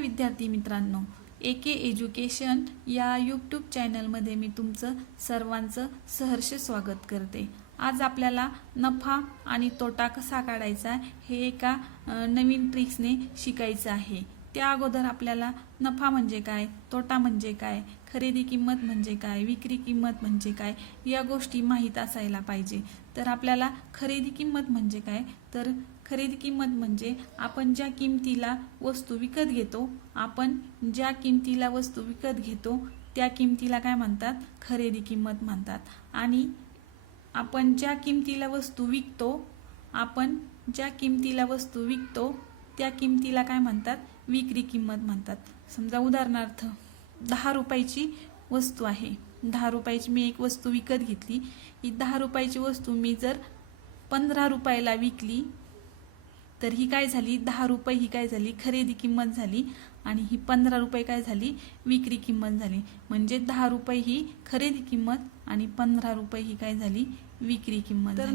नमस्कार विद्यार्थी मित्रांनो, एके एज्युकेशन या यूट्यूब चॅनलमध्ये मी तुमचं सर्वांचं सहर्ष स्वागत करते। आज आपल्याला नफा आणि तोटा कसा काढायचा हे एका नवीन ट्रिक्सने शिकायचं आहे। त्या अगोदर आपल्याला नफा म्हणजे काय, तोटा म्हणजे काय, खरेदी किंमत म्हणजे काय, विक्री किंमत म्हणजे काय या गोष्टी माहीत असायला पाहिजे। तर आपल्याला खरेदी किंमत म्हणजे काय, तर खरेदी किंमत म्हणजे आपण ज्या किमतीला वस्तू विकत घेतो, आपण ज्या किमतीला वस्तू विकत घेतो त्या किमतीला काय म्हणतात, खरेदी किंमत म्हणतात। आणि आपण ज्या किमतीला वस्तू विकतो, आपण ज्या किमतीला वस्तू विकतो त्या किमतीला काय म्हणतात, विक्री किंमत म्हणतात। समजा उदाहरणार्थ 10 रुपयाची वस्तू आहे, 10 रुपयाची मी एक वस्तू विकत घेतली। ही 10 रुपयाची वस्तू मी जर 15 रुपयाला विकली तर ही काय झाली, 10 रुपये ही काय झाली, खरेदी किंमत झाली आणि ही 15 रुपये काय झाली, विक्री किंमत झाली। म्हणजे 10 रुपये ही खरेदी किंमत आणि 15 रुपये ही काय झाली, विक्री किंमत। तर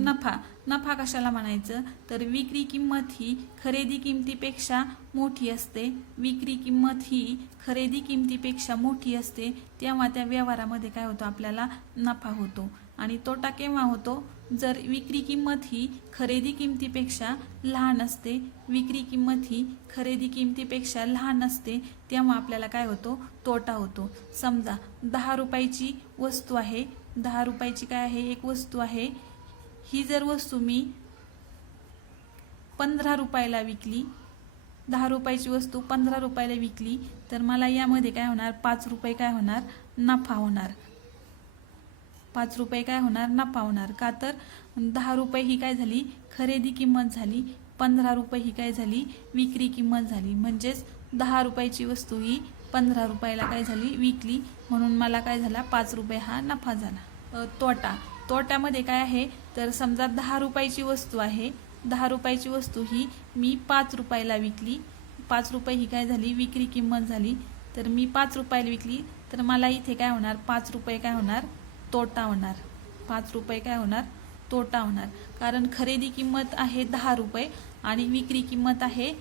नफा कशाला म्हणायचं, तर विक्री किंमत ही खरेदी किमतीपेक्षा मोठी असते, विक्री किंमत ही खरेदी किमतीपेक्षा मोठी असते, तेव्हा त्या व्यवहारामध्ये काय होतं, आपल्याला नफा होतो। आणि तोटा केव्हा होतो, जर विक्री किंमत ही खरेदी किमतीपेक्षा लहान असते, विक्री किंमत ही खरेदी किमतीपेक्षा लहान असते, तेव्हा आपल्याला काय होतो, तोटा होतो। समजा 10 रुपयाची वस्तू आहे, 10 रुपयाची काय आहे, एक वस्तू आहे। ही जर वस्तू मी 15 रुपयाला विकली, 10 रुपयाची वस्तू 15 रुपयाला विकली तर मला यामध्ये काय होणार, 5 रुपये काय होणार, नफा होणार। 5 रुपये काय होणार, नफा होणार। का तर 10 रुपये ही काय झाली, खरेदी किंमत झाली, 15 रुपये ही काय झाली, विक्री किंमत झाली। म्हणजेच 10 रुपयाची वस्तू ही 15 रुपयाला काय झाली, विकली, म्हणून मला काय झाला, 5 रुपये हा नफा झाला। तोट्यामध्ये काय आहे, तर समजा 10 रुपयाची वस्तू आहे, 10 रुपयाची वस्तू ही मी 5 रुपयाला विकली, 5 रुपये ही काय झाली, विक्री किंमत झाली। तर मी 5 रुपयाला विकली तर मला इथे काय होणार, 5 रुपये काय होणार, तोटा होणार। 5 रुपये काय होणार, तोटा होणार। कारण खरेदी किंमत आहे 10 रुपये आणि विक्री किंमत आहे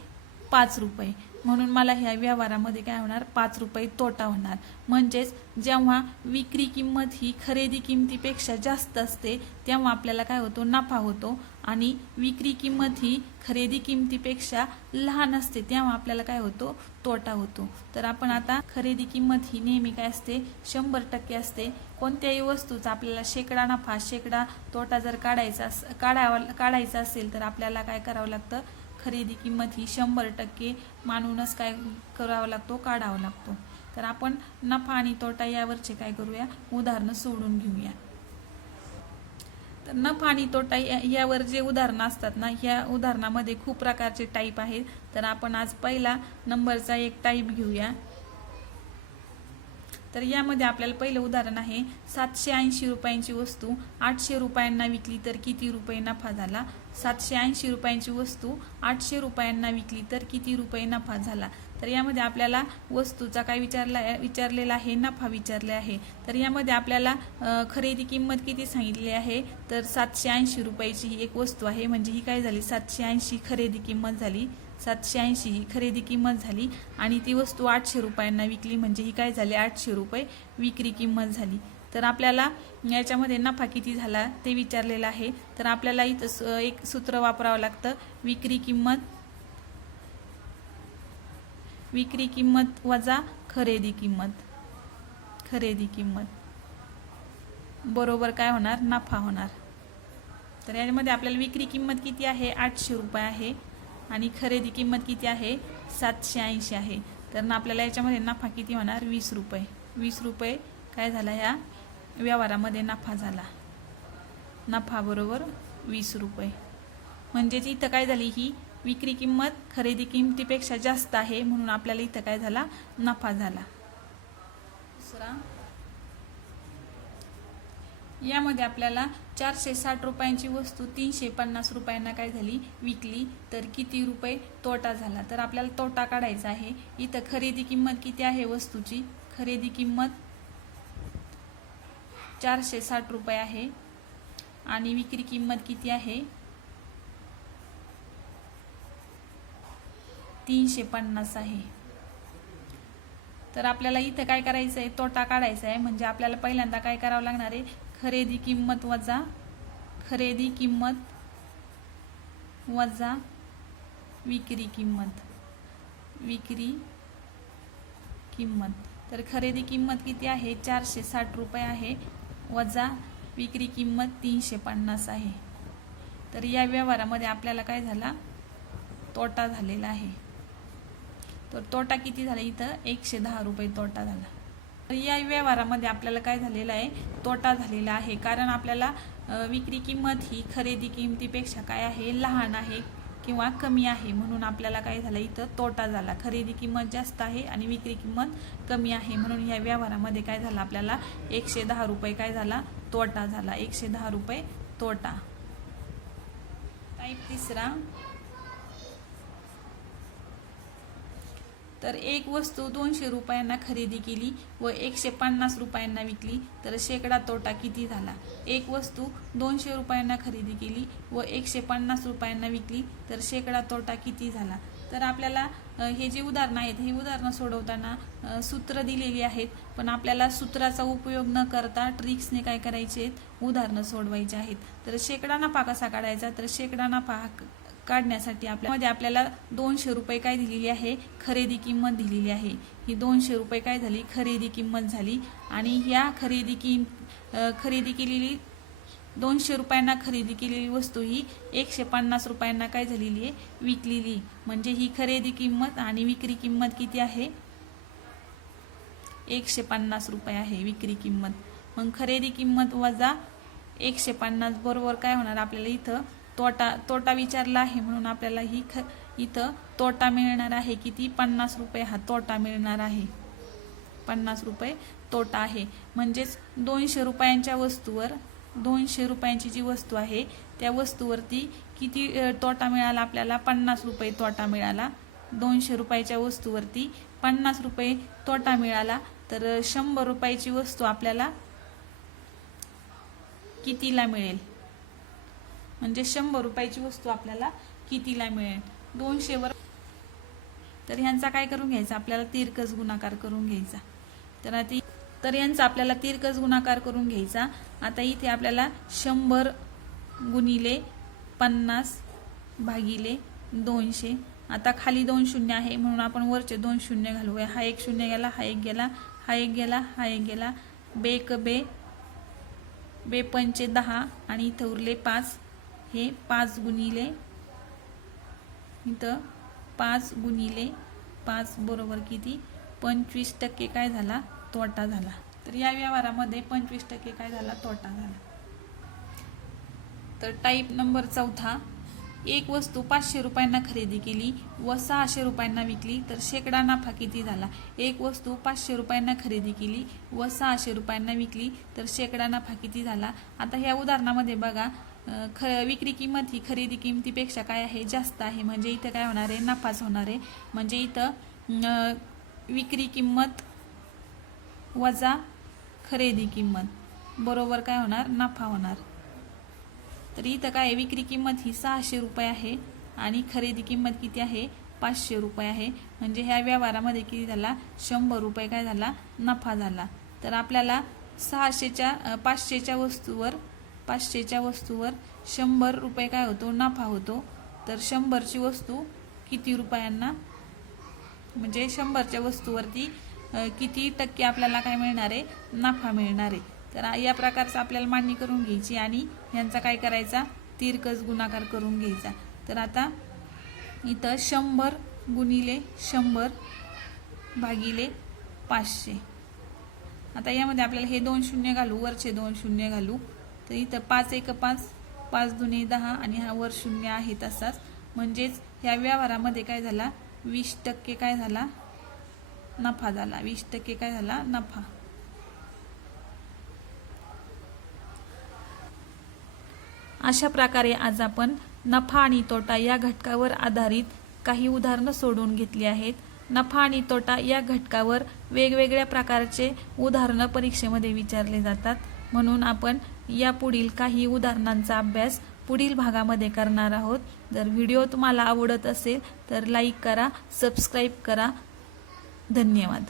5 रुपये, म्हणून मला ह्या व्यवहारामध्ये काय होणार, 5 रुपये तोटा होणार। म्हणजेच जेव्हा विक्री किंमत ही खरेदी किमतीपेक्षा जास्त असते तेव्हा आपल्याला काय होतो, नफा होतो, आणि विक्री किंमत ही खरेदी किमतीपेक्षा लहान असते तेव्हा आपल्याला काय होतो, तोटा होतो। तर आपण आता खरेदी किंमत ही नेहमी काय असते, 100% असते। कोणत्याही वस्तूचा आपल्याला शेकडा नफा शेकडा तोटा जर काढायचा असेल तर आपल्याला काय करावं लागतं, खरेदी किंमत ही 100% मानूनच काय करावं लागतो, काढावा लागतो। तर आपण नफा आणि तोटा यावरचे काय करूया, उदाहरणं सोडून घेऊया। तर नफा आणि तोटा यावर जे उदाहरणं असतात ना, ह्या उदाहरणामध्ये खूप प्रकारचे टाईप आहेत। तर आपण आज पहिला नंबरचा एक टाईप घेऊया। तर यामध्ये आपल्याला पहिलं उदाहरण आहे, 780 रुपयांची वस्तू 800 रुपयांना विकली तर किती रुपये नफा झाला। 780 रुपयांची वस्तू 800 रुपयांना विकली तर किती रुपये नफा झाला। तर यामध्ये आपल्याला वस्तूचा काय विचारलेला आहे, नफा विचारले आहे। तर यामध्ये आपल्याला खरेदी किंमत किती सांगितली आहे, तर 780 रुपयाची ही एक वस्तू आहे, म्हणजे ही काय झाली, 780 खरेदी किंमत झाली, 780 ही खरेदी किंमत झाली आणि ती वस्तू 800 रुपयांना विकली, म्हणजे ही काय झाली, 800 रुपये विक्री किंमत झाली। तर आपल्याला याच्यामध्ये नफा किती झाला ते विचारलेलं आहे। तर आपल्याला इथं एक सूत्र वापरावं लागतं, विक्री किंमत वजा खरेदी किंमत बरोबर काय होणार, नफा होणार। तर यामध्ये आपल्याला विक्री किंमत किती आहे, 800 रुपये आहे आणि खरेदी किंमत किती आहे, 780 आहे। तर आपल्याला याच्यामध्ये नफा किती होणार, 20 रुपये। 20 रुपये काय झाला, ह्या व्यवहारामध्ये नफा झाला। नफा बरोबर 20 रुपये। म्हणजेच इथं काय झाली, ही विक्री किंमत खरेदी किमतीपेक्षा जास्त आहे, म्हणून आपल्याला इथं काय झाला, नफा झाला। दुसरा, यामध्ये आपल्याला 460 रुपयांची वस्तू 350 रुपयांना काय झाली, विकली तर किती रुपये तोटा झाला। तर आपल्याला तोटा काढायचा आहे। इथं खरेदी किंमत किती आहे वस्तूची, खरेदी किंमत 460 रुपये आहे आणि विक्री किंमत किती आहे, 350 आहे। तर आपल्याला इथं काय करायचं आहे, तोटा काढायचा आहे. म्हणजे आपल्याला पहिल्यांदा काय करावं लागणार आहे, खरेदी किंमत वजा खरेदी किंमत वजा विक्री किंमत तर खरेदी किंमत किती आहे, 460 रुपये आहे, वजा विक्री किंमत 350 आहे. तर या व्यवहारामध्ये आपल्याला काय झाला, तोटा झालेला आहे. तर तोटा किती झाला, इथं 110 रुपये तोटा झाला. तर या व्यवहारामध्ये आपल्याला काय झालेलं आहे, तोटा झालेला आहे. कारण आपल्याला विक्री किंमत ही खरेदी किमतीपेक्षा काय आहे, लहान आहे किंवा कमी आहे, म्हणून आपल्याला काय झालं, इथं तोटा झाला. खरेदी किंमत जास्त आहे आणि विक्री किंमत कमी आहे, म्हणून या व्यवहारामध्ये काय झालं, आपल्याला 110 रुपये काय झाला, तोटा झाला. 110 रुपये तोटा. टाईप तिसरा. तर एक वस्तू 200 रुपयांना खरेदी केली व 150 रुपयांना विकली तर शेकडा तोटा किती झाला. एक वस्तू 200 रुपयांना खरेदी केली व 150 रुपयांना विकली तर शेकडा तोटा किती झाला. तर आपल्याला हे जे उदाहरणं आहेत, हे उदाहरणं सोडवताना सूत्र दिलेली आहेत, पण आपल्याला सूत्राचा उपयोग न करता ट्रिक्सने काय करायचे आहेत, उदाहरणं सोडवायचे आहेत. तर शेकडा नफा कसा काढायचा, तर शेकडा नफा काढण्यासाठी आपल्याला 200 रुपये काय दिलेली आहे, खरेदी किंमत दिलेली आहे. ही 200 रुपये काय झाली, खरेदी किंमत झाली. आणि ह्या खरेदी केलेली 200 रुपयांना खरेदी केलेली वस्तू ही 150 रुपयांना काय झालेली आहे, विकलेली. म्हणजे ही खरेदी किंमत आणि विक्री किंमत किती आहे, 150 रुपये आहे विक्री किंमत. मग खरेदी किंमत वजा 150 बरोबर काय होणार, आपल्याला इथं तोटा विचारला आहे, म्हणून आपल्याला इथं तोटा मिळणार आहे किती, 50 रुपये हा तोटा मिळणार आहे. 50 रुपये तोटा आहे. म्हणजेच 200 रुपयांच्या वस्तूवर 200 रुपयांची जी वस्तू आहे त्या वस्तूवरती किती तोटा मिळाला, आपल्याला 50 रुपये तोटा मिळाला. 200 रुपयाच्या वस्तूवरती 50 रुपये तोटा मिळाला. तर 100 रुपयाची वस्तू आपल्याला कितीला मिळेल, म्हणजे 100 रुपयाची वस्तू आपल्याला कितीला मिळेल, 200 वर. तर ह्यांचा काय करून घ्यायचा, आपल्याला तिरकस गुणाकार करून घ्यायचा. तर यांचा आपल्याला तिरकस गुणाकार करून घ्यायचा. आता इथे आपल्याला 100 गुणिले 50 भागिले 200. आता खाली 2 शून्य आहे, म्हणून आपण वरचे 2 शून्य घालूया. हा एक शून्य गेला, हा एक गेला, हा एक गेला, हा एक गेला. बे पंचे 10 आणि इथं उरले 5. हे 5 गुणिले इथं 5 गुणिले 5 बरोबर किती, 25% काय झाला, तोटा झाला. तर या व्यवहारामध्ये 25% काय झाला, तोटा झाला. तर टाईप नंबर 4. एक वस्तू 500 रुपयांना खरेदी केली व 600 रुपयांना विकली तर शेकडा नफा किती झाला. एक वस्तू 500 रुपयांना खरेदी केली व 600 रुपयांना विकली तर शेकडा नफा किती झाला. आता ह्या उदाहरणामध्ये बघा, विक्री किंमत ही खरेदी किमतीपेक्षा काय आहे, जास्त आहे. म्हणजे इथं काय होणार आहे, नफाच होणार आहे. म्हणजे इथं विक्री किंमत वजा खरेदी किंमत बरोबर काय होणार, नफा होणार. तर इथं काय, विक्री किंमत ही 600 रुपये आहे आणि खरेदी किंमत किती आहे, 500 रुपये आहे. म्हणजे ह्या व्यवहारामध्ये किती झाला, 100 रुपये काय झाला, नफा झाला. तर आपल्याला 500च्या वस्तूवर 100 रुपये काय होतो, नफा होतो. तर 100ची वस्तू किती रुपयांना, म्हणजे 100च्या वस्तूवरती किती टक्के आपल्याला काय मिळणार आहे, नफा मिळणार आहे. तर या प्रकारचं आपल्याला मांडणी करून घ्यायची आणि यांचा काय करायचा, तिरकस गुणाकार करून घ्यायचा. तर आता इथं 100 गुणिले 100 भागिले 500. आता यामध्ये आपल्याला हे 2 शून्य घालू, वरचे 2 शून्य घालू. तर इथं 5 एक 5, 5 दुने 10 आणि हा वर शून्य आहे तसाच. म्हणजेच ह्या व्यवहारामध्ये काय झाला, 20% काय झाला, नफा झाला. 20% काय झाला, नफा. अशा प्रकारे आज आपण नफा आणि तोटा या घटकावर आधारित काही उदाहरणं सोडवून घेतली आहेत. नफा आणि तोटा या घटकावर वेगवेगळ्या प्रकारचे उदाहरणं परीक्षेमध्ये विचारले जातात. म्हणून आपण या पुढील काही उदाहरणांचा अभ्यास पुढील भागामध्ये करणार आहोत. जर व्हिडिओ तुम्हाला आवडत असेल तर लाईक करा, सबस्क्राईब करा. धन्यवाद.